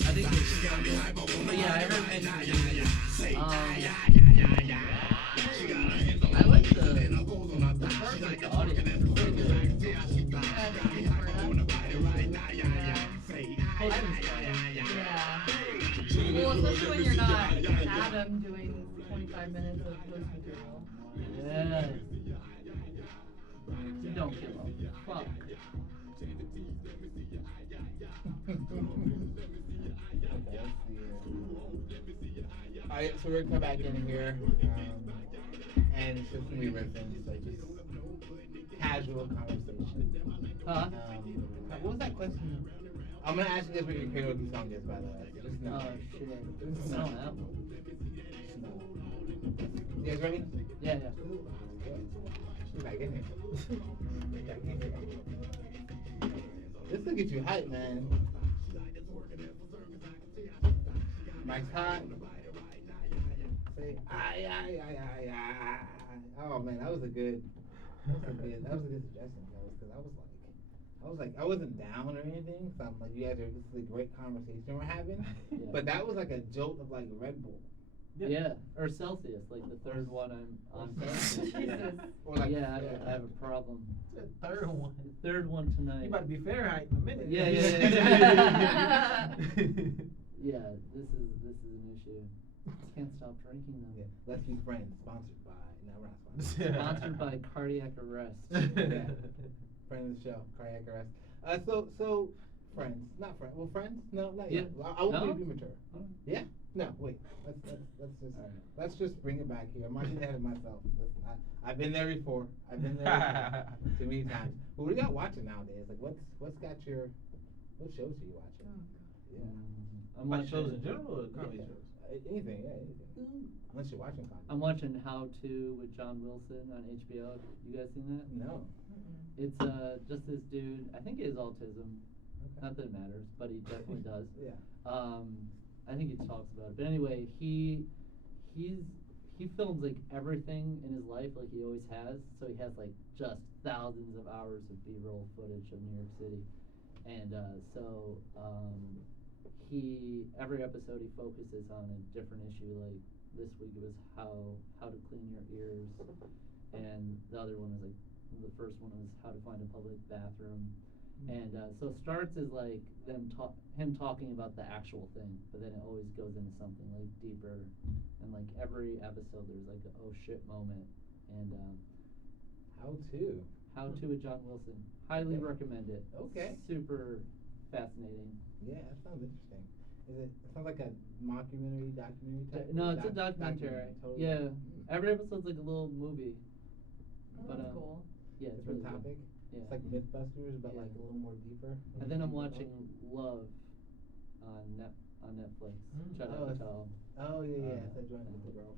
I think it's, but yeah, I heard mention. I like the part with the audience. It's really good. Posting's fun. Yeah. Well, especially when you're not Adam doing 25 minutes of post material. Yeah. You don't give up. Fuck. Alright, so we're gonna come back in here, and it's just gonna be riffing, like just casual conversation. Huh? What was that question? I'm gonna ask you guys what your karaoke song is, by the way. So just know. Oh shit. Just I know. don't have one. Just know. You guys ready? Yeah, yeah. Get back in here. Get back in here. This will get you hyped, man. Mike's hot. Say, oh man, that was a good suggestion, fellas, because I wasn't down or anything, so I'm like, you guys are, this is a great conversation we're having, Yeah. but that was like a jolt of like Red Bull. Yeah. Or Celsius, like the third one I'm on Celsius. Jesus. Or like, Yeah, I have a problem. The third one. The third one tonight. You about to be Fahrenheit in a minute. Yeah. Yeah, this is an issue. Can't stop drinking them. Yeah. Let's Be Friends, sponsored by, no, we're not sponsored. Sponsored by Cardiac Arrest. Yeah. Friend of the show, Cardiac Arrest. So friends, not friends. Well, friends? No, not yet. Yeah. I won't No? be premature. Yeah? No, wait. Let's just bring it back here. I'm not getting ahead of myself. Listen, I've been there before. I've been there too many times. But what do you got watching nowadays? Like, what shows are you watching? Yeah. I'm Like watching shows in general or comedy Yeah. shows? Anything, yeah, anything. Unless you're watching comedy. I'm watching How To with John Wilson on HBO. You guys seen that? No. It's just this dude. I think he has autism. Okay. Not that it matters, but he definitely does. Yeah. I think he talks about it. But anyway, he films like everything in his life, like he always has. So he has like just thousands of hours of B-roll footage of New York City, and he every episode he focuses on a different issue. Like this week it was how to clean your ears, and the other one was like the first one was how to find a public bathroom. And so it starts as like him talking about the actual thing, but then it always goes into something like deeper, and like every episode there's like a oh shit moment. And How To with John Wilson, highly Okay. recommend it. Okay. Super fascinating. Yeah, that sounds interesting. It sounds like a mockumentary, documentary type? No, it's a documentary. Totally. Yeah, every episode's like a little movie. Oh, But, that's cool. Yeah, it's Different really good. topic. Yeah. It's like Mythbusters, but Yeah. like a little more deeper. And then I'm watching Love on Netflix. Shout Oh, out it's- to all. Oh yeah, yeah. Uh, It's that joint with the girl,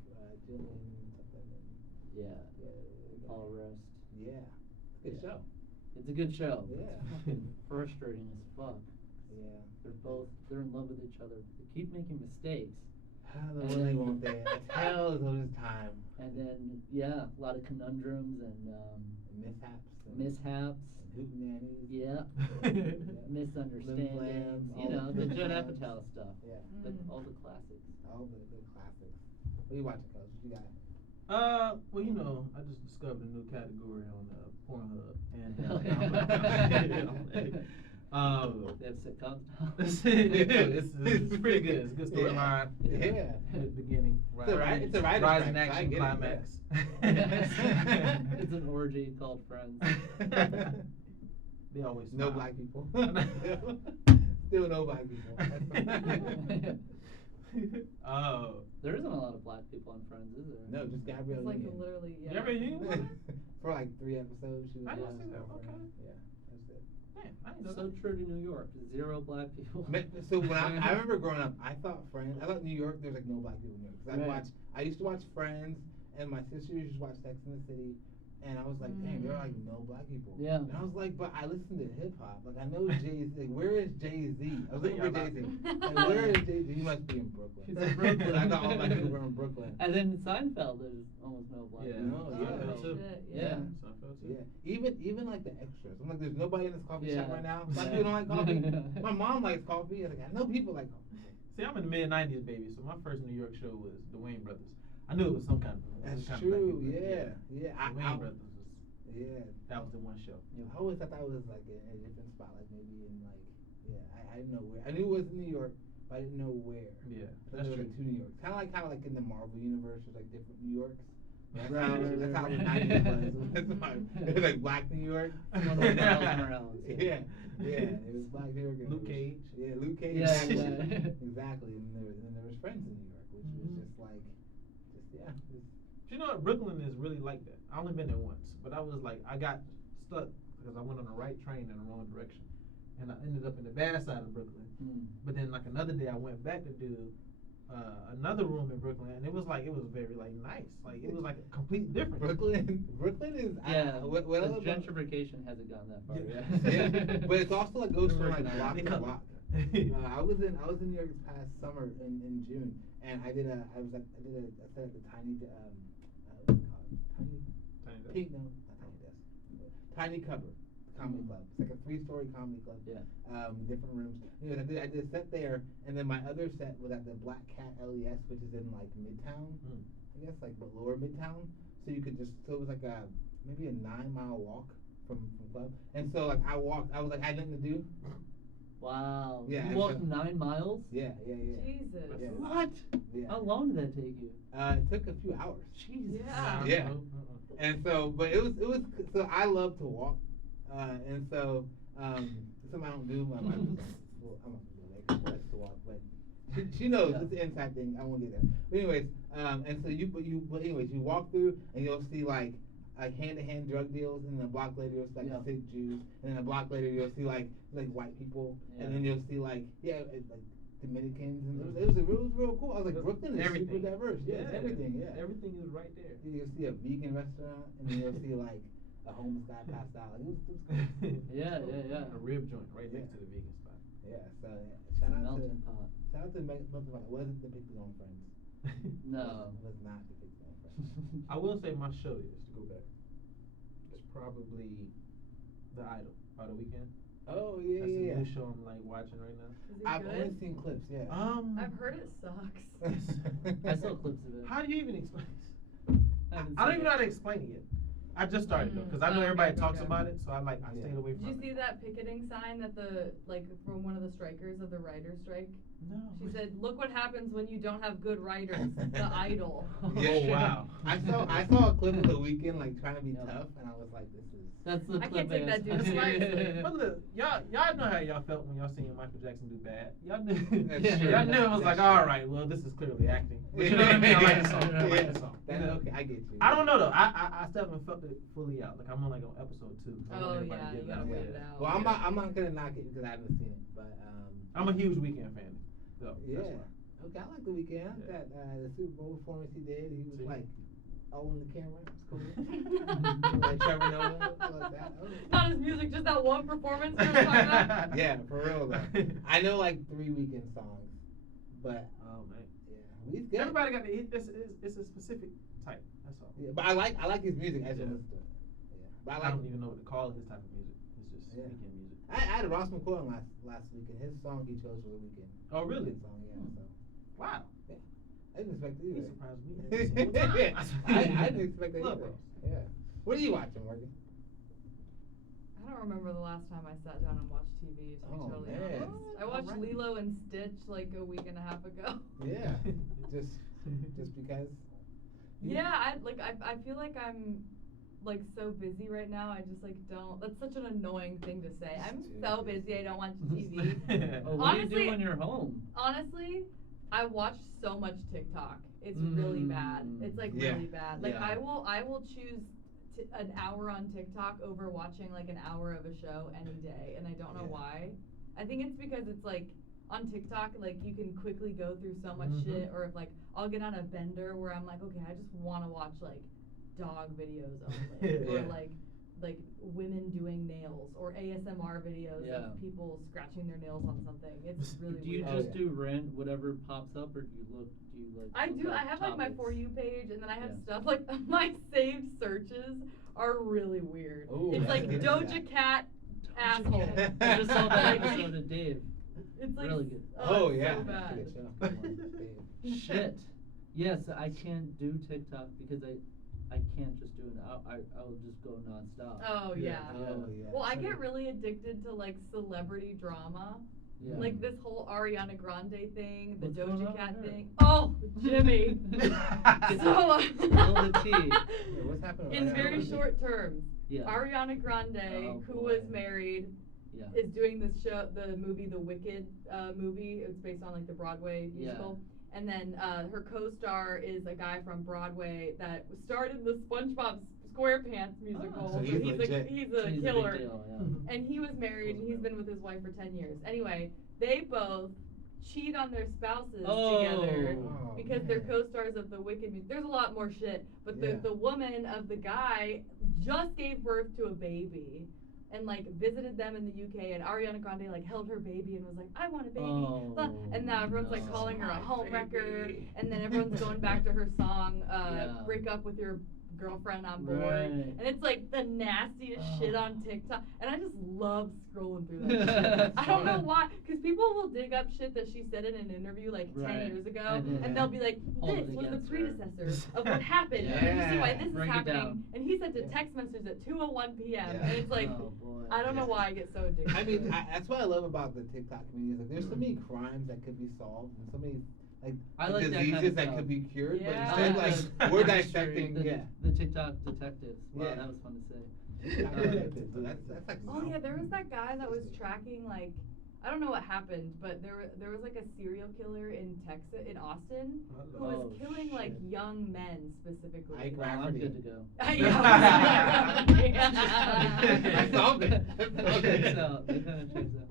Jillian something. Yeah, Yeah. Paul Rust. Yeah. Good Yeah. show. It's a good show. Yeah. It's fucking frustrating as fuck. Yeah. They're in love with each other. They keep making mistakes. How the And really then- won't they? Hell is always time. And then a lot of conundrums and Mishaps. mishaps. Hootenannies. Yeah. Misunderstandings. Flim-flams, You all know, the the Judd flim-flams. Apatow stuff. Yeah. All the classics. All the classics. What are you watching, Coach? What you got? Well, you know, I just discovered a new category on Pornhub, and They have sitcoms. it's pretty good. It's a good storyline. Yeah. Good beginning. It's a writer's rise strike, in so I action get it, climax. It's an orgy called Friends. They always No smile. black people. Still no black people. Oh. There isn't a lot of black people on Friends, is there? No, just Gabrielle It's like Union. literally, yeah. Gabrielle Union? For like 3 episodes, she was I the didn't see that, girlfriend. okay. Yeah, that's it. Man, I didn't know So that. true to New York. 0 black people. So when I remember growing up, I thought New York, there's like no black people in New York. Cause Right. I used to watch Friends, and my sister used to watch Sex and the City, And I was like, dang, there are like no black people. Yeah. And I was like, but I listen to hip hop. Like I know Jay Z. Like where is Jay Z? I was looking for Jay Z. Like where is Jay Z? He must be in Brooklyn. He's in Brooklyn. I thought all black people were in Brooklyn. And then Seinfeld, there's almost no black. Yeah. No, Oh, yeah. shit, Yeah. Seinfeld too. Yeah. Even like the extras. I'm like, there's nobody in this coffee Yeah. shop right now. Black Yeah. people don't like coffee. My mom likes coffee. Like I know people like coffee. See, I'm in the mid-90s, baby, so my first New York show was the Wayne Brothers. I knew it was some kind of That's some kind true. of black people. Yeah. The Wayne Brothers was, Yeah. that was the one show. I always thought that was like a different spot, like maybe in like, I didn't know where. I knew it was in New York, but I didn't know where. Yeah, That's that's there were true. like two New Yorks. Kind of like in the Marvel universe, there's like different New Yorks. That's Right, how right, that's how the right. 90s was. That's why it was like Black New York. Morales. Yeah, it was Black New York. and Luke it was- Cage. Yeah, Luke Cage. Yeah, exactly. yeah. Exactly. And there was Friends in New York, which was Mhm. just like, yeah. You know what? Brooklyn is really like that. I only been there once, but I was like, I got stuck because I went on the right train in the wrong direction, and I ended up in the bad side of Brooklyn. Hmm. But then like another day, I went back to do another room in Brooklyn, and it was very like nice. Like it was like a complete difference. Brooklyn is Yeah, what the other gentrification hasn't gone that far Yeah. yet. yeah, but it's also like goes from like block They to come- block. I was in New York this past summer in June, and I did a set at the Tiny what's it called? Pink, no, not Tiny Desk. Tiny Cupboard Comedy Club. It's like a 3-story comedy club. Yeah. Different rooms. Anyways, I did a set there, and then my other set was at the Black Cat LES, which is in like Midtown. Mm. I guess like but lower Midtown. So you could so it was like maybe a 9-mile walk from club. And so like I walked. I was like I had nothing to do. Wow. Yeah, You and walked so- 9 miles? Yeah. Jesus. Yeah. What? Yeah. How long did that take you? It took a few hours. Jesus. Yeah. Yeah. And so, but it was so I love to walk, and so something I don't do. My wife is like, well, I'm not gonna do that 'cause she likes to walk, but she knows Yeah. it's an inside thing. I won't get there. But anyways, and so you walk through and you'll see like hand-to-hand drug deals, and then a block later you'll see like Yeah. Sikh Jews, and then a block later you'll see like white people, Yeah. and then you'll see like like Dominicans, and it was real cool. I was like, Brooklyn is Everything. super diverse. Yeah, it's everything. Yeah, Everything is right there. you'll see a vegan restaurant, and then you'll see like a homeless guy passed out. Like, it was cool. Yeah. A rib joint right Yeah. next to the vegan spot. Yeah, so shout out to Melting pot. Melting Pot. It wasn't depicted on Friends. No. It was not depicted on Friends. I will say my show is to go back. It's probably The Idol by the weekend. Oh yeah, That's yeah. the new show I'm like watching right now. Is it I've good? only seen clips. Yeah. I've heard it sucks. I saw clips of it. How do you even explain I haven't I don't seen even know how to explain it yet. I just started though, because I know Okay, everybody okay, talks okay. about it, so I Yeah. stayed away Did from you it. see that picketing sign that from one of the strikers of the writer's strike? No. She said, "Look what happens when you don't have good writers." The Idol. Yeah. Oh, wow. I saw a clip of The Weeknd like trying to be Yeah. tough, and I was like, this is. That's the I clip. can't take that dude seriously. But look, y'all know how y'all felt when y'all seen Michael Jackson do bad. Y'all knew, That's true. y'all knew it was That's like, true. all right, well, this is clearly acting. But you know what I mean? I like the song. I like the song. That, You know? okay, I get you. I don't know though. I still haven't felt it fully out. Like I'm on like on episode 2. I want Oh everybody to yeah, get you it gotta out. wait Yeah. it out. Well, I'm not gonna knock it because I haven't seen it, but I'm a huge Weeknd fan. So yeah. that's why. Okay, I like The Weeknd. I like Yeah. that the Super Bowl performance he did. He was See? like all in the camera. It's cool. Like Trevor Noah, like that. Oh. Not his music, just that one performance we were talking about. Yeah, for real though. I know like 3 Weeknd songs, but Oh man. yeah, he's good. Everybody got it's a specific type. That's all. Yeah, but I like his music. I just Yeah. listen to it. Yeah, but I don't even know what to call his type of music. It's just Yeah. Weeknd music. I had Ross McCoy last week, and his song he chose for The Weeknd. Oh, really? Good song, yeah. So Wow. I didn't expect it He either. surprised me every single time. I didn't expect that Love either. Ross. Yeah. What are you watching, Morgan? I don't remember the last time I sat down and watched TV, to be Oh, totally man. honest. I watched Alright. Lilo and Stitch like a week and a half ago. Yeah. just because. Yeah, I feel like I'm like so busy right now. I just like don't. That's such an annoying thing to say. I'm so busy. I don't watch TV. Oh, what do you Honestly- do when you're home? Honestly, I watch so much TikTok. It's really bad. It's like Yeah. really bad. Like Yeah. I will choose an hour on TikTok over watching like an hour of a show any day, and I don't know Yeah. why. I think it's because it's like on TikTok, like you can quickly go through so much Mhm. shit, or if like I'll get on a bender where I'm like, okay, I just want to watch like dog videos only, or Yeah. like women doing nails, or ASMR videos Yeah. of people scratching their nails on something. It's really Do you weird. just do whatever pops up, or do you like? I look do. up I have like my topics? For You page, and then I have Yeah. stuff like my saved searches are really weird. Ooh, It's let's like get into Doja that. Cat asshole. I just saw that Like, episode of Dave. It's like Really good. Oh it's yeah, so that's a bad. good show. Shit. Yes, I can't do TikTok because I can't just do it. I'll just go nonstop. Oh yeah. Oh yeah. Well, I So- get really addicted to like celebrity drama. Yeah. Like this whole Ariana Grande thing, the What's going on Doja Cat with her? thing. Oh, Jimmy. So Spill the tea. Yeah, what's happening? in right very now? short terms, Yeah. Ariana Grande, Oh, who boy. was married, Yeah. is doing this show, the movie, The Wicked movie. It's based on like the Broadway musical. And then her co-star is a guy from Broadway that started the SpongeBob SquarePants musical. Oh. So he's legit. he's So a he's killer. A big deal, yeah. And he was married, and he's been with his wife for 10 years. Anyway, they both cheat on their spouses together Oh, because they're man. co-stars of the Wicked music. There's a lot more shit, but Yeah. the woman of the guy just gave birth to a baby and like visited them in the UK, and Ariana Grande like held her baby and was like, I want a baby. Oh, And now everyone's like no. calling her a My home wrecker, baby. and then everyone's going back to her song, Yeah. Break Up With Your Girlfriend on Board. Right. And it's like the nastiest shit Oh. on TikTok, and I just love scrolling through that shit. I don't know why, because people will dig up shit that she said in an interview like 10 Right. years ago, And and they'll be like, hold this it was the against her. predecessor of what happened. Yeah. And you see why this is Break it happening. down. And he sent a Yeah. text message at 2:01 p.m. Yeah. And it's like, Oh, boy. I don't know Yeah. why I get so addicted. I mean, to it. that's what I love about the TikTok community. Is like, there's so many crimes that could be solved, and so many like I like that diseases kind of that stuff. could be cured. Yeah. But I instead, like like the we're mystery, dissecting. the, the TikTok detectives. Wow, Yeah. that was fun to say. So that's like. Oh yeah, there was that guy that was tracking like, I don't know what happened, but there was like a serial killer in Texas, in Austin, who was Oh, killing like shit. young men specifically. I Well, I'm good to go. I solved it. I solved That it. checks out. That kind of checks out.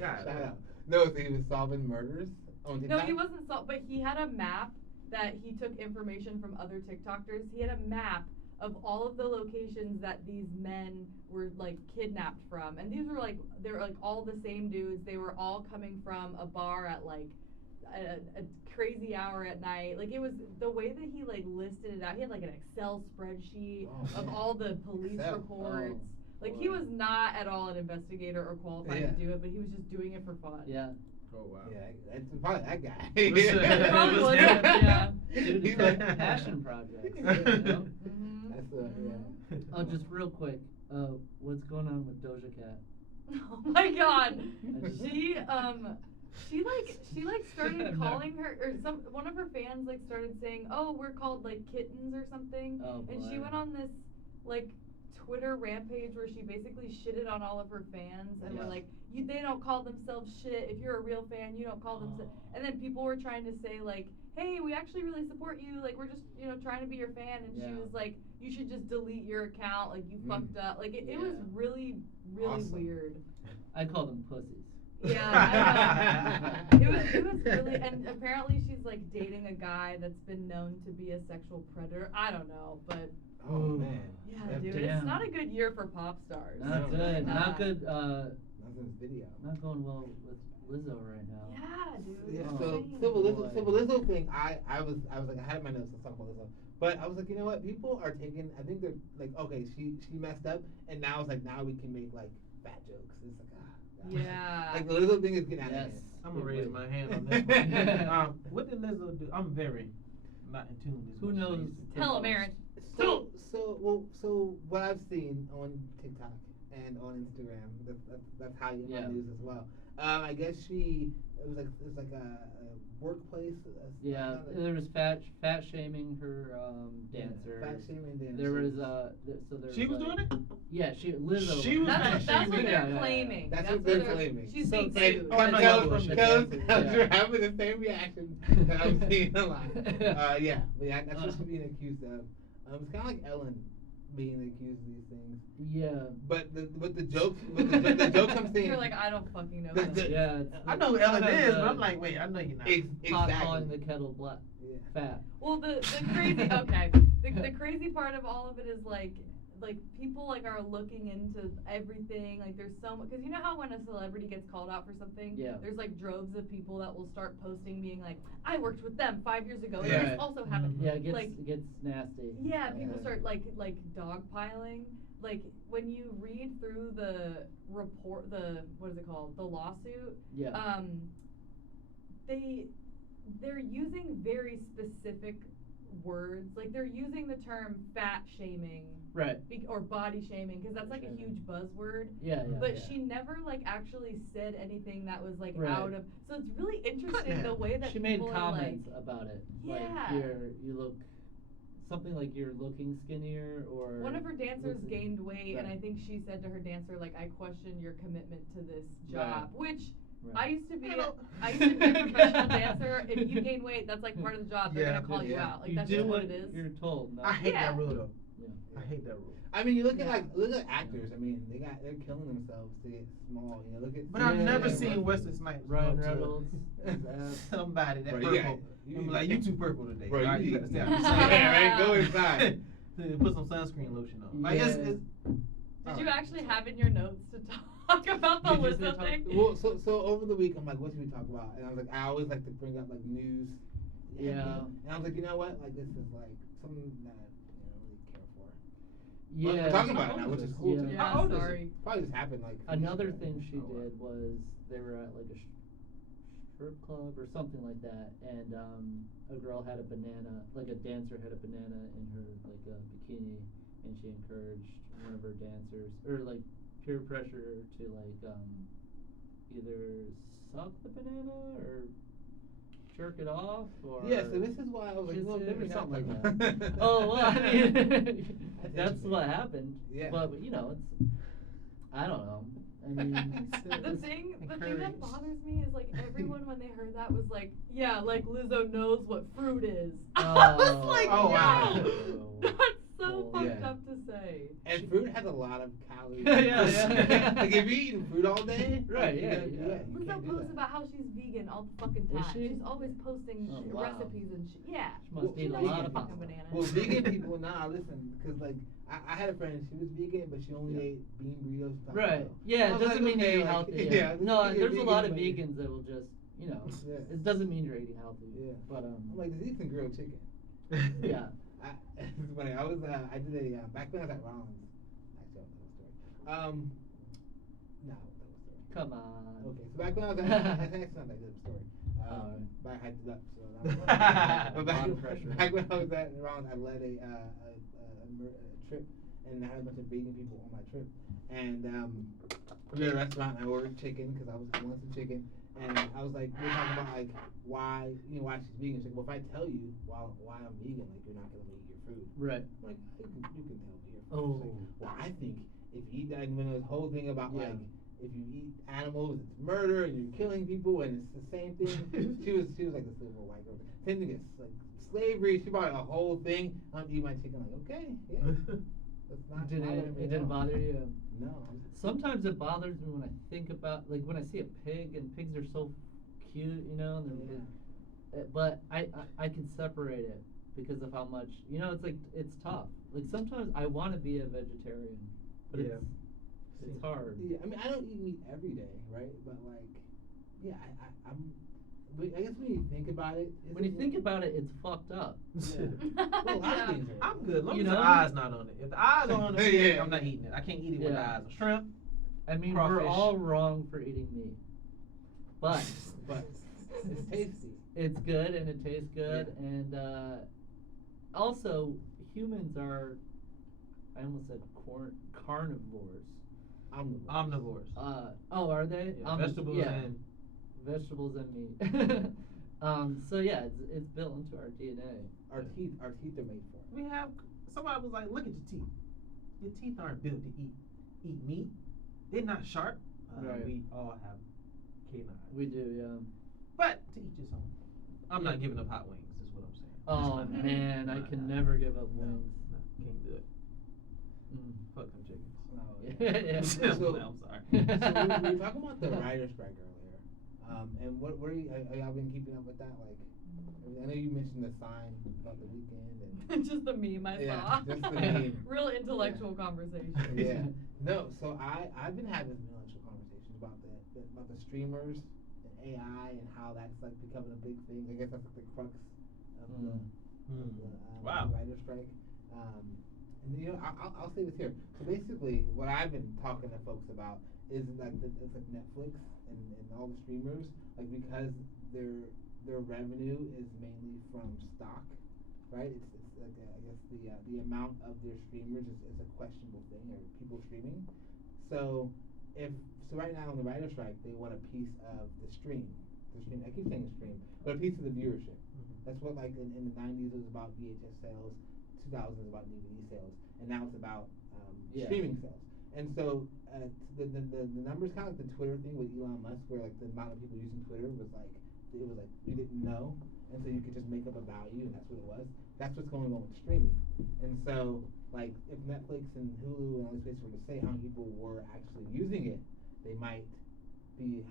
God. Shout out. No, so he was solving murders on No, TikTok. he wasn't but he had a map that he took information from other TikTokers. He had a map of all of the locations that these men were like kidnapped from, and these were like, they were like all the same dudes. They were all coming from a bar at like a crazy hour at night. Like, it was the way that he like listed it out. He had like an Excel spreadsheet Oh, of man. all the police Excel. reports. Oh, Like, he boy. was not at all an investigator or qualified Yeah. to do it, but he was just doing it for fun. Yeah. Oh wow. Yeah, it's probably that guy. It probably was him, yeah. Dude, He's it's like like passion projects. You Mhm. know? That's yeah. Oh, just real quick. What's going on with Doja Cat? Oh my god. I just- She like started calling her, or one of her fans like started saying, "Oh, we're called like kittens or something." Oh, And she boy. went on this like Twitter rampage where she basically shitted on all of her fans and Yeah. were like, they don't call themselves shit. If you're a real fan, you don't call them Oh. And then people were trying to say like, hey, we actually really support you. Like, we're just, trying to be your fan. And she Yeah. was like, you should just delete your account. Like, you fucked up. Like, it was Yeah. really, really Awesome. weird. I call them pussies. Yeah, I know. It was really, and apparently she's like dating a guy that's been known to be a sexual predator. I don't know, but Oh Ooh. man. yeah, That- dude, Damn. it's not a good year for pop stars. Not No. good. Not good. Nothing's video. Not going well with Lizzo right now. Yeah, dude. Yeah, Oh, so boy. the Lizzo thing, I was like, I had my notes to talk about Lizzo, but I was like, you know what? People are taking. I think they're like, okay, she messed up, and now it's like, now we can make like fat jokes. It's like, God. Yeah. Like the Lizzo thing is getting out of Yes. hand. I'm gonna raise my hand on this one. What did Lizzo do? I'm very not in tune with this. Who much knows? music. Tell him, Aaron. So what I've seen on TikTok and on Instagram, that's how you get Yeah. my news as well. I guess it was like a workplace. Yeah, not a- there was fat shaming her dancer. Fat shaming dancer. There was so there She was like- doing it? Yeah, Lizzo. She was That's fat what shaming. they're Yeah, yeah. claiming. That's what they're claiming. She's So being it's sued. like- And Oh, Kel's bullshit you're dancing, yeah. having the same reaction that I'm seeing a lot. Yeah, but yeah, that's what she's being accused of. It's kind of like Ellen being accused of these things. Yeah. But the joke comes in. You're like, I don't fucking know. The- them. the- Yeah. It's I know who Ellen is, but I'm like, wait, I know you're not. Pot Exactly. calling the kettle black, Yeah. fat. Well, the crazy the crazy part of all of it is like people like are looking into everything. Like there's so much, because you know how when a celebrity gets called out for something, Yeah. there's like droves of people that will start posting being like, I worked with them 5 years ago and Yeah. this also happened. Yeah, it Like, gets nasty. yeah, people Yeah. start like dogpiling. Like when you read through the report, the what is it called, the lawsuit, Yeah. they're using very specific words. Like they're using the term fat shaming Right. or body shaming because that's like a huge buzzword. Yeah, yeah. But yeah. she never like actually said anything that was like Right. out of. So it's really interesting the way that She made people comments are like. about it. Yeah. Like you look something like you're looking skinnier or One of her dancers looks- gained weight, and Right. I think she said to her dancer like, "I question your commitment to this Right. job," which. Right. I used to be Hello. I used to be a professional dancer. If you gain weight, that's like part of the job. They're Yeah, gonna call you yeah. out. Like you that's do just what what it is. you're told. Not, I hate Yeah. that rule though. Yeah. I hate that rule. I mean, you look at Yeah. look at actors. I mean, they're killing themselves to get small. You know, look at. But I've never Yeah. seen Wesley Snipes. Ryan go to Reynolds. somebody that Bro, purple. you got- you- I'm like, you too purple today. Bro, right? you gotta stay out yeah, the sun. right. Go inside. Put some sunscreen lotion on. Like Yeah. it's Did Alright. you actually have in your notes to talk about the Did you list say of talk- things? Well, so over the week, I'm like, what should we talk about? And I was like, I always like to bring up like news. Yeah. And I was like, you know what? Like this is like something that I don't really care for. Yeah. We're talking about How it now, old which is is this? cool. Yeah. too. Yeah, How old is sorry. Probably just happened like. Another years ago. thing she Oh, wow. did was they were at like a strip club or something like that, and a girl had a banana, like a dancer had a banana in her like bikini, and she encouraged one of her dancers or like peer pressure to like either suck the banana or jerk it off or Yeah, so this is why I was like, kiss well, it maybe or not something like like that. Oh well, I mean, That's that's interesting. what happened. Yeah. But you know, it's I don't know. I mean, The thing that Encouraged. bothers me is like everyone when they heard that was like, yeah, like Lizzo knows what fruit is. I Oh. was like, Oh, wow. no, that's so Oh, fucked yeah. up to say. And fruit has a lot of calories. Yeah. Like if you're eating fruit all day, Right, like, yeah, you yeah. you Lizzo can't do posts that. about how she's vegan all the fucking Is time. she? She's always posting Oh, wow. recipes and shit. Yeah. She must Well, eat a knows lot of fucking pasta. bananas. Well, vegan people now listen because like I had a friend, she was vegan, but she only ate bean burritos. from Taco Right. Bell. Yeah, I it was doesn't like, mean okay, you're eating like, healthy. yeah, Yeah. No, you're there's a vegan, lot of but- vegans that will just, you know, Yeah. it doesn't mean you're eating healthy. Yeah. But I'm like, just eat some grilled chicken. yeah. It's funny. I was I did a back when I was at Rollins. Actually, I'll tell the story. No, I'll tell the story. Come on. Okay, so back when I was at next time I did a story. Alright. But I hyped it up, so that was but A lot of pressure. back when I was at Rollins, I led a trip, and I had a bunch of vegan people on my trip, and we were at a restaurant. And I ordered chicken because I wanted some chicken. And I was like, we were talking about like why she's vegan. She's like, well, if I tell you why I'm vegan, like you're not gonna eat your food. Right. I'm like, you can tell me your food. Oh. She's like, well, I think if you eat that, and when this whole thing about Yeah. like if you eat animals, it's murder and you're killing people, and it's the same thing. she was like this little white girl. Same thing as like slavery. She brought a whole thing. I'm eating my chicken. Like, okay, yeah. That's not. It didn't bother you? No. Sometimes it bothers me when I think about, like, when I see a pig, and pigs are so cute, you know, and but I can separate it because of how much, you know, it's like, it's tough. Like, sometimes I want to be a vegetarian, but Yeah. it's hard. Yeah, I mean, I don't eat meat every day, right? But like, yeah, I'm. But I guess when you think about it, When you think about it, it's fucked up. Yeah. Well, a lot of things are. I'm good. As long You as the know? eye's not on it. If the eyes are on the pig, Yeah. I'm not eating it. I can't eat it with the Yeah. eyes. Shrimp. I mean, Crawfish. we're all wrong for eating meat, but But it's tasty. it's good and it tastes good, Yeah. and also humans are, I almost said carnivores. Omnivores. Oh, are they? Yeah, vegetables yeah. and Vegetables and meat. So yeah, it's built into our DNA. Our teeth are made for it. we have. Somebody was like, "Look at your teeth. Your teeth aren't built to eat meat. They're not sharp. Right. We all have canines. We do, yeah. But to each his own. I'm not giving up hot wings. Is what I'm saying. Oh man, I can never give up No, wings. no, can't do it. Mm. Fuck them chickens. Yeah. I'm So- sorry. So we were talking about the writer strike earlier, and what are y'all been keeping up with that? Like, I know you mentioned the sign about the weekend and Just the meme I yeah, saw. just the meme. Real intellectual conversation. Yeah. No, so I've been having some intellectual conversations about the streamers and AI and how that's like becoming a big thing. I guess that's like the crux of the Wow. writer strike. And you know, I'll say this here. So basically, what I've been talking to folks about is like it's like Netflix and all the streamers, like because their revenue is mainly from stock, right? It's like I guess the amount of their streamers is a questionable thing, or people streaming. So right now on the writer strike, they want a piece of the stream. I keep saying stream, but a piece of the viewership. That's what like in the 90s it was about VHS sales, 2000s was about DVD sales, and now it's about streaming sales. And so the numbers, kind of like the Twitter thing with Elon Musk, where like the amount of people using Twitter was like you didn't know, and so you could just make up a value, and that's what it was. That's what's going on with streaming. And so like if Netflix and Hulu and all these places were to say how many people were actually using it, they might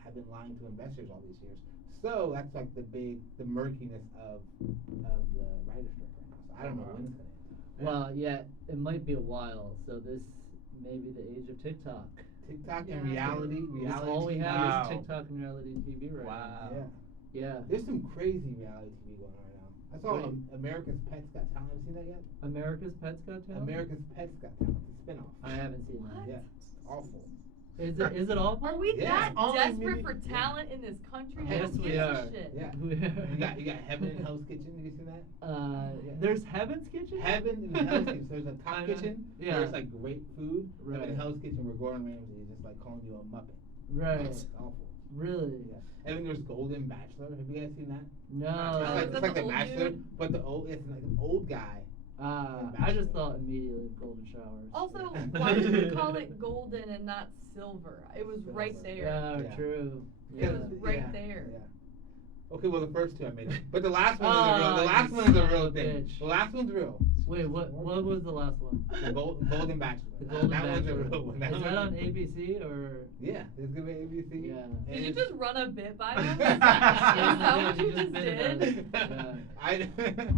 have been lying to investors all these years. So that's like the murkiness of the writer's strike right now. So I don't know when it's gonna end. Well, yeah, it might be a while. So this may be the age of TikTok. TikTok Yeah. and reality. That's all we TV. have Wow. is TikTok and reality TV right Wow. Yeah. now. Yeah. There's some crazy reality TV going on right now. I saw Wait. America's Pets Got Talent. Have you seen that yet? America's Pets Got Talent? America's Pets Got Talent. It's a spinoff. I haven't seen What? that. Yeah. It's awful. Is it awful? Are we Yeah. that Only desperate maybe- for yeah. talent in this country? Yes, Who we gives a are. shit? Yeah. We are. You got Heaven and Hell's Kitchen. Have you seen that? Yeah. There's Heaven's Kitchen? Heaven and Hell's Kitchen. So there's a I top know. kitchen Yeah. where it's like great food. Right. Heaven and Hell's Kitchen where Gordon Ramsay is just like calling you a muppet. Right. It's awful. Really? Yeah. And then there's Golden Bachelor. Have you guys seen that? No. Oh, is It's that like the the old Bachelor, dude? but it's like an old guy. I just thought immediately of Golden Showers. Also, why did they call it golden and not silver? It was right there. Yeah, Yeah. true. It Yeah. was right Yeah, there. Yeah. Okay, well the first two I made up, but the last one Oh, is a real. The you last one is a son real of a thing. bitch. The last one's real. Wait, what was the last one? The Golden Bachelor. The Golden that one's a Bachelor. real one. Is that one's- on ABC or? Yeah, it's gonna be ABC. Yeah. And Did you it's- just run a bit by us? Is Yeah, that what you you just just bit did? us. Yeah. I.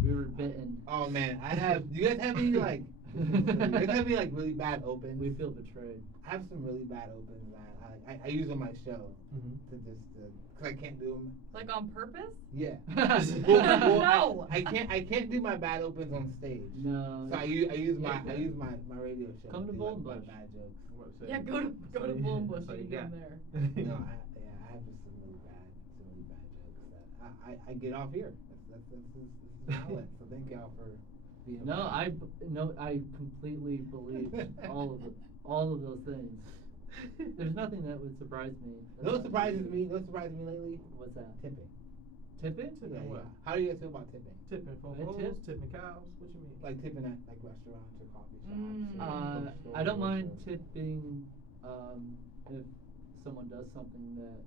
We were bitten. Oh man, I have. Do you guys have any like? you guys have any like really bad opens? We feel betrayed. I have some really bad opens that I use on my show Mhm. to just cause I can't do them. Like on purpose? Yeah. No. I can't do my bad opens on stage. No. So I use my radio show. Come to do, like, Bull my Bush. bad jokes. I'm about to say. Yeah, go to So Bull and Bush. so You can get 'em there. No, I have just some really bad jokes that I get off here. That's an outlet. So thank y'all for being. No, I completely believe all of those things. There's nothing that would surprise me. You know what surprises me lately? What's that? Tipping. Tipping? Tipping Yeah, what? yeah. How do you guys feel about tipping? Tipping for I fools, tip. tipping cows. What you mean? Like tipping at like restaurants or coffee shops. Mm. or I don't mind bookstores or- tipping if someone does something that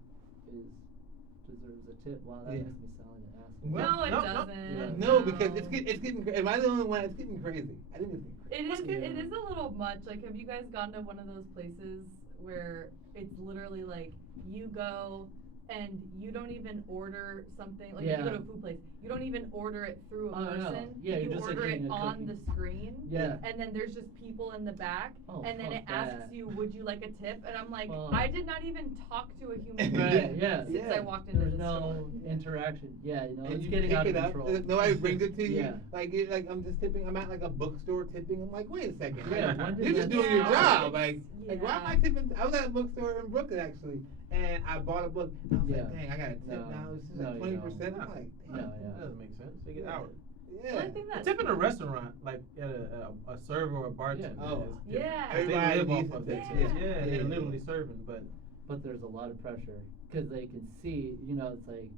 deserves a tip. Wow, that Yeah. makes me sound like an asshole. No, it No, no. doesn't. No, because it's getting. Am I the only one? It's getting crazy. I think it's getting crazy. It is a little much. Like, have you guys gone to one of those places where it's literally like you go and you don't even order something, like if you go to a food place, you don't even order it through a Oh, no. person. Yeah, you you're just, like, order it getting a on cookie. the screen. Yeah. And then there's just people in the back, Oh, and then fuck it asks that. you, "Would you like a tip?" And I'm like, Fuck. I did not even talk to a human Right, being yeah. since I walked into There's the no store. interaction. Yeah, you know, And it's you getting pick out of it up. control. Nobody brings it to you. Yeah. Like I'm just tipping. I'm at like a bookstore tipping. I'm like, wait a second. Yeah, Like, when did you're just that doing your start? job. Like why am I Yeah. tipping? I was at a bookstore in Brooklyn actually, and I bought a book. And I was Yeah. like, dang, I got a tip No. now. It's just No, like you 20%. don't. I'm like, No, damn. yeah. That doesn't make sense. They get Yeah. hours. The only Yeah. thing A that tip in a restaurant, like at a server or a bartender. Yeah. Oh. is different. Yeah. They Everybody live needs off of a it. tip. Yeah, Yeah. they're Yeah. literally serving, but But there's a lot of pressure because they can see, you know, it's like,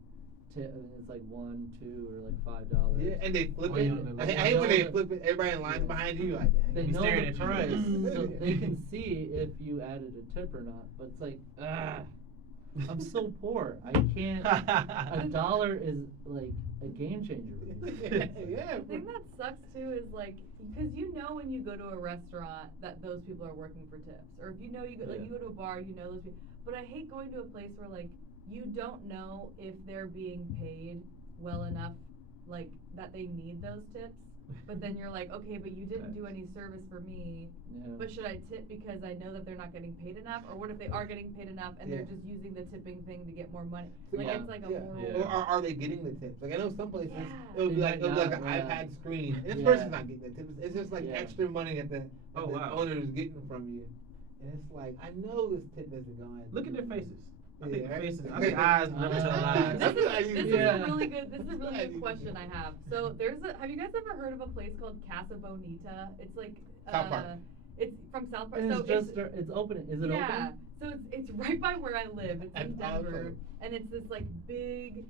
it's like $1, $2, or like $5. Yeah, and they flip Oh, it. yeah, and I they hate when they know flip it. Everybody in line's behind you. Like, dang. They be know staring the at you. price, so Yeah. they can see if you added a tip or not. But it's like, I'm so poor. I can't. A dollar is like a game changer. Yeah. The thing that sucks too is like, because you know when you go to a restaurant that those people are working for tips, or if you know you go like Yeah. you go to a bar, you know those people. But I hate going to a place where like you don't know if they're being paid well enough, like that they need those tips. But then you're like, okay, but you didn't do any service for me. Yeah. But should I tip because I know that they're not getting paid enough, or what if they are getting paid enough and they're Yeah. just using the tipping thing to get more money? So Like yeah. it's like a Yeah. moral. Yeah. Or are they getting the tips? Like I know some places Yeah. it'll be They like might an not, yeah. iPad screen. And this Yeah. person's not getting the tips. It's just like Yeah. extra money that the Oh, wow. owner is getting from you. And it's like I know this tip isn't going. Look at their faces. I think Yeah, the right? faces. I think eyes never tell lies. This is Yeah. a really good. This is a really Yeah. good question I have. So there's a. Have you guys ever heard of a place called Casa Bonita? It's like. South Park. It's from South Park. And So it's just it's open. Is it yeah. open? So it's right by where I live. It's in That's Denver, awesome. and it's this like big.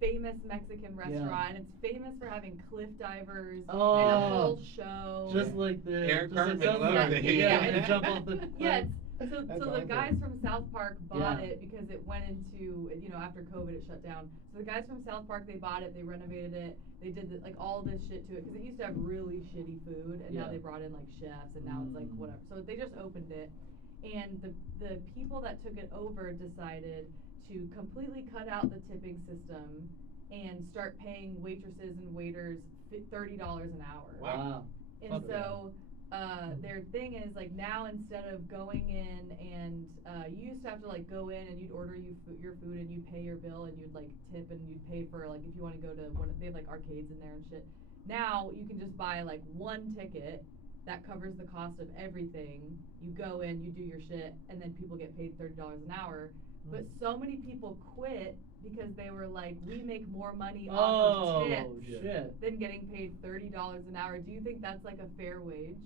Famous Mexican restaurant, and it's famous for having cliff divers and a Oh. whole show. Just like the Eric just like Cartman something loves like- it. Yeah, Yeah. and jump off the Yeah, cliff. so That's the awesome. guys from South Park bought Yeah. it because it went into, you know, after COVID it shut down. So the guys from South Park, they bought it, they renovated it, they did like all this shit to it because it used to have really shitty food, and now Yeah. they brought in like chefs, and now it's like Mm. whatever. So they just opened it, and the people that took it over decided to completely cut out the tipping system and start paying waitresses and waiters $30 an hour. Wow. And Fuck so their thing is like now instead of going in and you used to have to like go in and you'd order your food and you'd pay your bill and you'd like tip and you'd pay for like if you want to go to one they have like arcades in there and shit. Now you can just buy like one ticket that covers the cost of everything. You go in, you do your shit, and then people get paid $30 an hour. But so many people quit because they were like, we make more money off Oh of tips shit. than getting paid $30 an hour. Do you think that's like a fair wage?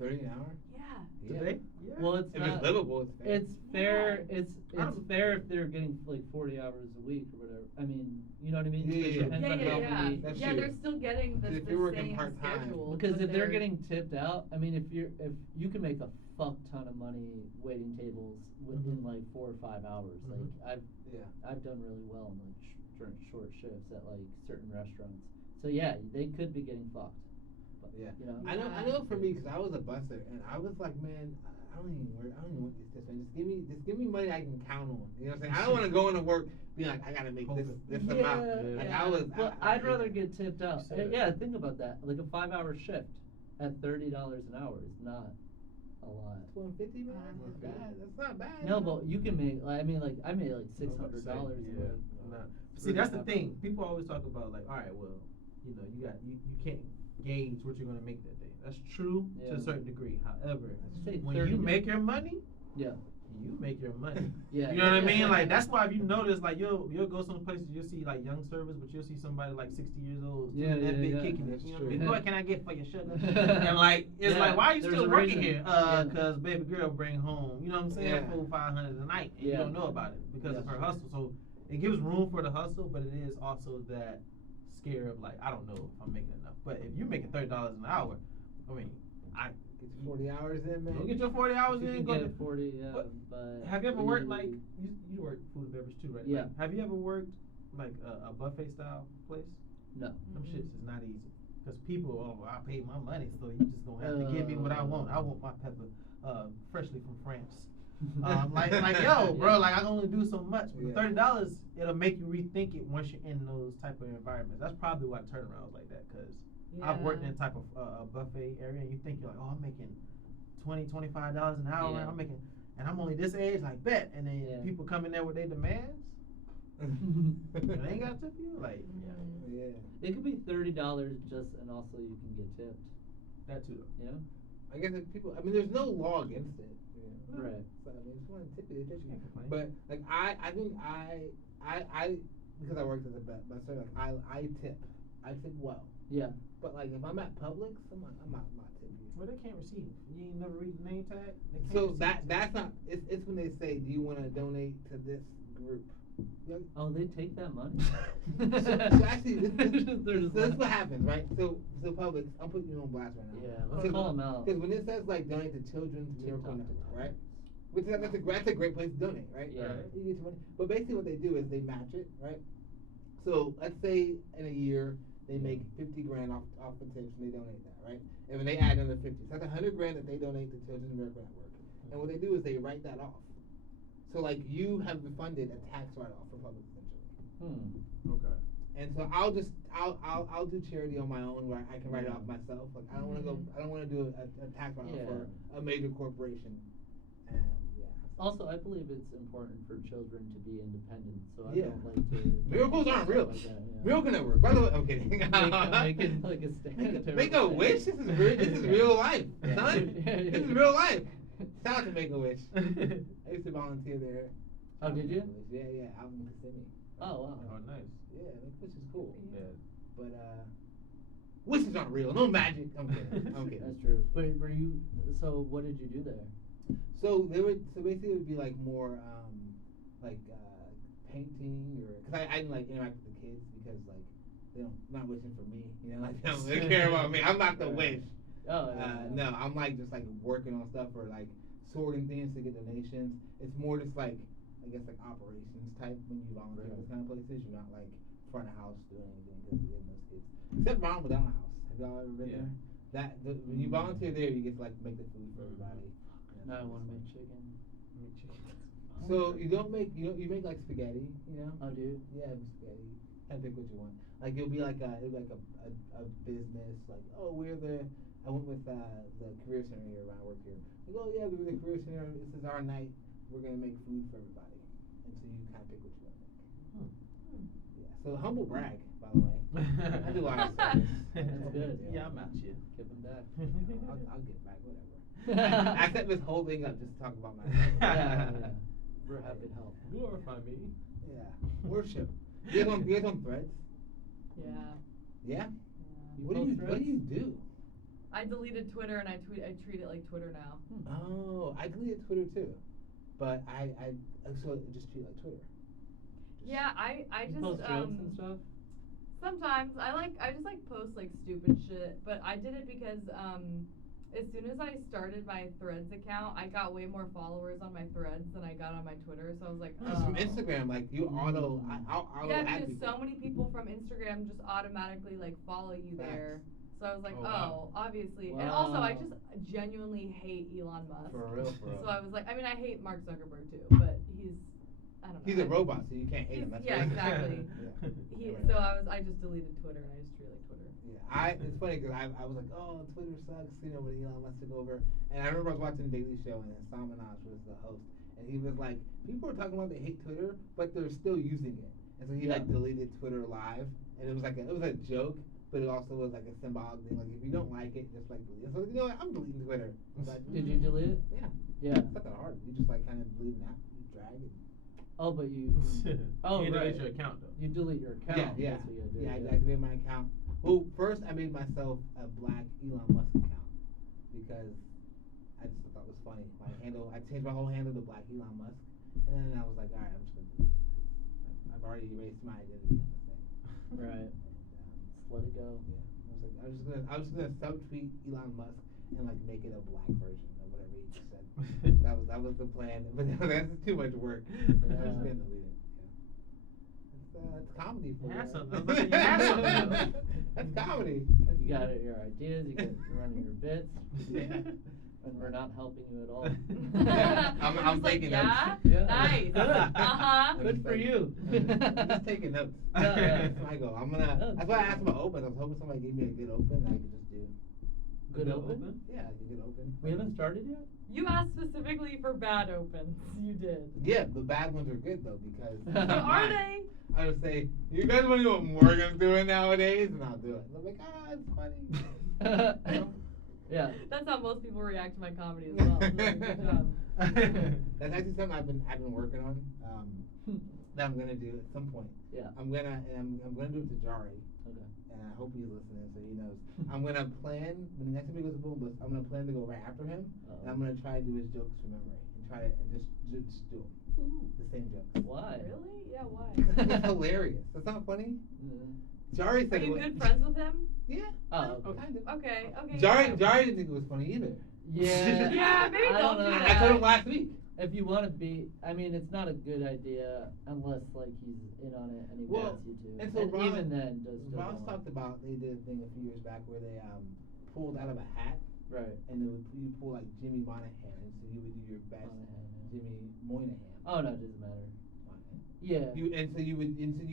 30 an hour. Yeah. Today? Yeah. Well, it's If not. it's livable, it's fair. It's fair. Yeah. It's I don't- fair if they're getting like 40 hours a week or whatever. I mean, you know what I mean? Yeah, It yeah. depends Yeah, on yeah, how yeah. many. That's Yeah, true. they're still getting the, If the you're working same part-time. schedule. Because but if they're getting tipped out, I mean, if you can make a fuck ton of money waiting tables within like 4 or 5 hours. Mhm. Like Yeah. I've done really well in like during short shifts at like certain restaurants. So yeah, they could be getting fucked. But, Yeah. You know. I know for me because I was a busser and I was like, man, I don't even want these tips, man. Just give me money I can count on. You know what I'm saying? I don't want to go into work being like I gotta make this Yeah. amount. Like I was. Well, I'd rather get tipped out. You said Yeah, think about that. Like a 5-hour shift at $30 an hour is not a lot. $150, man. That's bad. That's not bad. No, but you can make. I mean, like I made like $600 a Yeah. week. Nah. See, that's the thing. People always talk about like, all right, well, you know, you can't gauge what you're gonna make that day. That's true to Yeah. a certain degree. However, Say when 30 you make your money, Yeah. you make your money. Yeah. You know what I yeah, mean? yeah. Like that's why if you notice, like you'll go some places, you'll see like young servers, but you'll see somebody like 60 years old, Yeah, doing that yeah, big yeah. kicking it. That's You know true. what I mean? Yeah. What can I get for your sugar? And like it's Yeah, like, why are you there's still a working reason. here? Yeah. Cause baby girl bring home, you know what I'm saying, Yeah. $400-500 a night, and you Yeah. don't know about it because of Yeah. her hustle. So it gives room for the hustle, but it is also that scare of like, I don't know if I'm making enough. But if you're making $30 an hour, I mean, Get your 40 hours in, man. go get your 40 hours You in. can Go get get, 40. Yeah. What- But have you ever worked like usually- you work food and beverage too, right? Yeah. Like, have you ever worked like a buffet style place? No. Them Mhm. shits is not easy because people, oh, I paid my money, so you just gonna have to give me what I want. I want my pepper freshly from France. Like yo, bro, Yeah. like I can only do so much. But Yeah. $30, it'll make you rethink it once you're in those type of environments. That's probably why turnarounds like that, because I've worked in a type of buffet area, and you think you're like, oh, I'm making $20-25 an hour. Yeah. I'm making, and I'm only this age, like bet. And then Yeah. people come in there with their demands. And they ain't got to tip you, like Mhm. Yeah. It could be $30 just, and also you can get tipped. that too. You know. I guess if people. I mean, there's no law against it. You know? Right. So I mean, if you want to tip it, tip you. Can't complain. But like I think I because I worked as a busser, like I tip well. Yeah. But like if I'm at Publix, I'm not tipping you. Well, they can't receive. You ain't never read the name tag. They can't So receive. that's not. It's when they say, do you want to donate to this group? Like, Oh, they take that money. so actually, They're just this is like- what happens, right? So Publix, I'm putting you on blast right now. Yeah, let's call 'em out. Because when it says like donate to Children's Miracle TikTok, Network, TikTok. right? which is that's a great place to donate, right? Yeah. You get your money. But basically, what they do is they match it, right? So let's say in a year they make 50 grand off the tips and they donate that, right? And when they add another 50, so that's 100 grand that they donate to Children's Miracle Network. And what they do is they write that off. So like you have funded a tax write-off for public essentially. Okay. And so I'll do charity on my own where I can write it off myself. Like I don't want to do a tax write-off for a major corporation. And yeah. Also, I believe it's important for children to be independent, so I Yeah. don't like to. Miracles aren't real. Like that, yeah. Miracle Network. By the way, I'm kidding. Make it like a stand. Make a wish. This is real. This is real life, Yeah. son. Yeah. This is real life. Shout out to Make a Wish. I used to volunteer there. Oh, did you? Yeah, out in Kissimmee. Oh, wow. Oh, nice. Yeah, Make a Wish is cool. Yeah. But wishes aren't real. No magic. I'm kidding. I'm kidding. That's true. But were you? So what did you do there? So basically it would be like more painting or because I didn't like interact with the kids because like they don't not wishing for me, you know, like they don't care about me. I'm not the wish. Oh, yeah. No, I'm like just like working on stuff or like sorting things to get donations. It's more just like I guess like operations type when you volunteer at those kind of places. You're not like front of house doing anything because of those kids. Except Ronald McDonald House. Have y'all ever been there? When you volunteer there, you get to like make the food for everybody. Now I want to make chicken. So you don't make you make like spaghetti, you know? Oh, dude. Yeah, spaghetti. Kind of pick what you want. Like it'll be like a business. Like I went with the career center here around work here. Like oh yeah, we're the career center. This is our night. We're gonna make food for everybody. And so you kind of pick what you want to make. Yeah. So humble brag, by the way. I do a lot of service. That's good. Yeah, I'm out here. Give them back. I'll get back. Whatever. I set this whole thing up just to talk about myself. Yeah. We're happy to help. Glorify me. Yeah. Worship. You guys on Threads? Yeah. Yeah? You What do you do? I deleted Twitter and I treat it like Twitter now. Oh, I deleted Twitter too. But I so just treat it like Twitter. Yeah, I You just post jokes and stuff? sometimes I just like post like stupid shit, but I did it because as soon as I started my Threads account, I got way more followers on my Threads than I got on my Twitter. So I was like, It's from Instagram, like you auto yeah, add because people. so many people from Instagram just automatically like follow you there. So I was like, Oh, wow. Obviously. And also, I Wow. just genuinely hate Elon Musk. For real. So I was like, I mean, I hate Mark Zuckerberg too, but I don't know. He's a robot, so you can't hate him. That's Yeah, racist. exactly. Yeah. So I just deleted Twitter and I just treat it like Twitter. Yeah, it's funny because I was like, oh, Twitter sucks, you know, when Elon Musk took over. And I remember I was watching Daily Show and Sam Minaj was the host, and he was like, people are talking about they hate Twitter, but they're still using it. And so he like deleted Twitter live, and it was a joke, but it also was like a symbolic thing. Like if you don't like it, just like delete it. So you know what? I'm deleting Twitter. But, Did you delete it? Yeah. Yeah. It's not that hard. You just like kind of delete an app, you drag it. Oh, but you. Oh, you right. delete your account though. You delete your account. Yeah. That's what you gotta do. Yeah, I deactivated my account. Well, first I made myself a black Elon Musk account because I just thought it was funny. My handle, I changed my whole handle to Black Elon Musk, and then I was like, all right, I'm just gonna do it. I've already erased my identity on this thing. Right. And, Just let it go. yeah, I was just gonna subtweet Elon Musk and like make it a black version of whatever he just said. that was the plan, but that's too much work. I was just gonna delete it. Yeah. It's comedy for You had you. something. You had something. That's comedy. You got it, your ideas, you get running your bits, Yeah. and we're not helping you at all. I'm Just taking like, notes. yeah? Yeah. Nice. Good. Uh-huh. Good for you. I'm just taking notes. Yeah. That's my goal. That's why I asked about opens. I was hoping somebody gave me a good open that I could just do. Good open? Yeah, a good open. We haven't started yet? You asked specifically for bad opens. You did. Yeah, the bad ones are good though because. So are they? I would say, you guys want to know what Morgan's doing nowadays? And I'll do it. And I'm like, it's funny. You know? Yeah. That's how most people react to my comedy as well. So good job. That's actually something I've been working on. That I'm gonna do at some point. Yeah. I'm gonna do it to Jari. Okay. And I hope he's listening so he knows. I'm gonna plan when the next time he goes to Boom Bus, I'm gonna plan to go right after him, and I'm gonna try to do his jokes from memory and try to just do them. The same jokes. Why? Really? Yeah, why? It's hilarious. That's not funny. Jari Are said you it was, good friends with him? Yeah. Oh, okay. Kind of. Okay. Jari didn't think it was funny either. Yeah. Yeah, maybe I don't don't do know. that. I told him last week. if you want to be, I mean, it's not a good idea unless like he's in on it and he Well, wants you to. and so Ross- even then, does Ross talked about, they did a thing a few years back where they pulled out of a hat, right. and you pull like Jimmy Monahan, and so you would do your best Monahan, yeah. Jimmy Moynihan. Oh no, it doesn't matter. Monahan. Yeah. And so you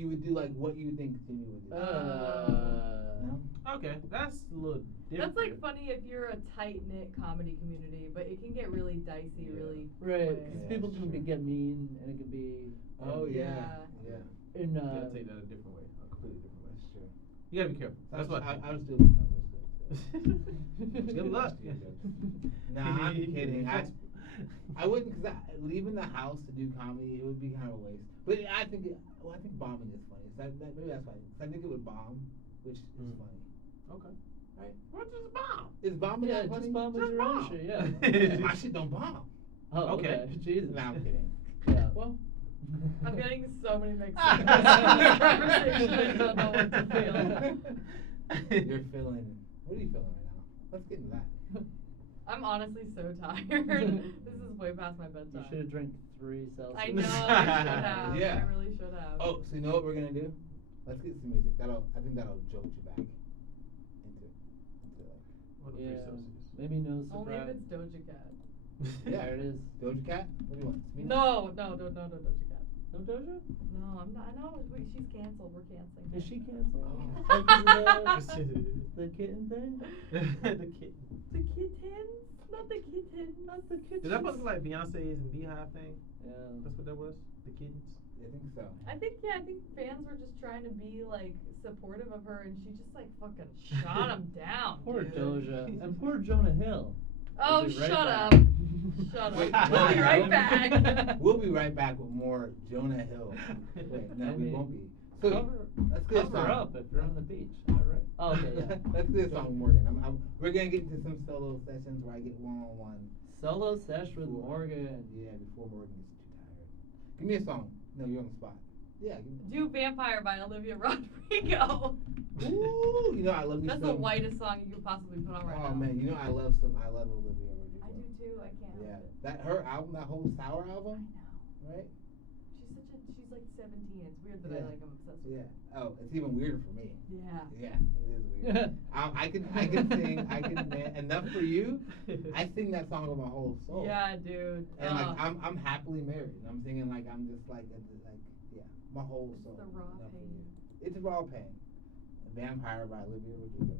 would do like what you think Jimmy would do. No? Okay, that's a little different. That's like funny if you're a tight knit comedy community, but it can get really dicey, Yeah. really. Right, quick. because Yeah, people that's can true. get mean, and it could be. Oh yeah. Yeah. Yeah. In You gotta take that a different way, a completely different way. That's true. You gotta be careful. That's what. I was still thinking. Good luck. Nah, I'm kidding. I wouldn't, cause leaving the house to do comedy, it would be kind of a waste. But I think bombing is funny. So maybe that's why. 'Cause I think it would bomb, which is funny. Okay. Right? What is bomb? Is bombing Yeah, that funny? just bomb with Just your own bomb. shit, yeah. My shit don't bomb. Oh, Okay. okay. Jesus. Nah, I'm kidding. Yeah. Well, I'm getting so many mixed signals in this conversation. I don't know what to feel. you're feeling. What are you feeling right now? Let's get into that. I'm honestly so tired. This is way past my bedtime. You should have drank 3 Celsius. I know, I should have. Yeah. I really should have. Oh, so you know what we're gonna do? Let's get some music. I think that'll jolt you back into like. What a Yeah. 3 Celsius. Maybe no Only if surprise. it's Doja Cat. Yeah, There it is. Doja Cat. What do you want? Smee? No, Doja Cat. No Doja? No, I'm not. I know. Wait, she's canceled. We're canceling. Is her. she canceled? Oh. The kitten thing? The kid. The kittens? Not the kittens. Not the kitten. Did that supposed to like Beyonce's and Beehive thing? Yeah. That's what that was? The kittens? I think so. I think fans were just trying to be like supportive of her, and she just like fucking shot him down. Poor dude. Doja. And poor Jonah Hill. Oh, We'll be right shut back. up. Shut up. Wait, We'll be right no. back. We'll be right back with more Jonah Hill. Wait, no, I we mean, won't be. So let's get a Cover song. up if you're on the beach. All right. Oh, okay, yeah. Let's get a song, Morgan. We're gonna get into some solo sessions where I get one-on-one. Solo sesh with Before- Morgan. Yeah, before Morgan gets too tired. Give me a song. No, you're on the spot. Yeah. Give me. Do Vampire by Olivia Rodrigo. Ooh, you know I love me That's some. the whitest song you could possibly put on right now. Oh man, you know I love Olivia Rodrigo. I do too. I can't. Yeah, help it. that her album, that whole Sour I album, know. right? She's like 17. It's weird that I Yeah. like I'm obsessed with Yeah. her. Oh, it's even weirder for me. Yeah. Yeah, it is weird. I can sing. Man, Enough for You. I sing that song with my whole soul. Yeah, dude. And like I'm happily married. And I'm singing like I'm just like yeah, my whole It's soul. the raw Enough for pain. You. It's raw pain. Vampire by Olivia Rodrigo.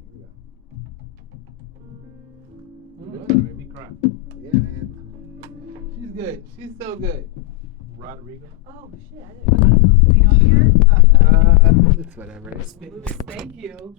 Here we go. That made me cry. Yeah, man. She's good. She's so good. Rodrigo. Oh shit! Was I supposed to be on here? It's whatever. Thank you.